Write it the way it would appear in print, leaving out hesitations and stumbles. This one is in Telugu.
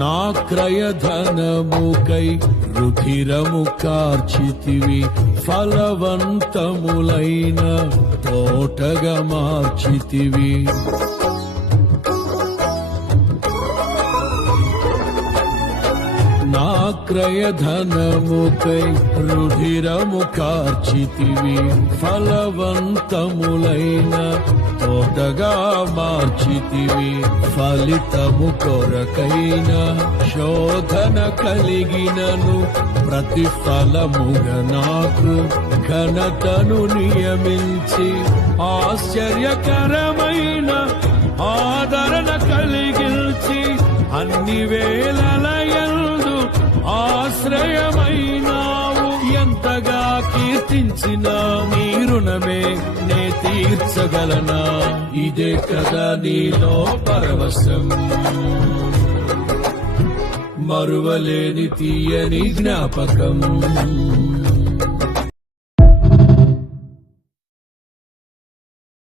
నా క్రయధనముకై రుధిరము కార్చితివి, ఫలవంతములైన తోటగా మార్చితివి. నా క్రయధనముకై రుధిరము కార్చితివి, ఫలవంతములైన తోటగా మార్చితివి. ఫలితము కొరకైన శోధన కలిగినను ప్రతిఫలముగా నాకు ఘనతను నియమించి, ఆశ్చర్యకరమైన ఆదరణ కలిగించి, అన్ని వేళలయందు ఆశ్రయమైనావు. ఎంతగా కీర్తించిన నీ రుణమే నే తీర్చగలనా? ఇదే కదా నీలో పరవశం, మరువలేని తీయని జ్ఞాపకం.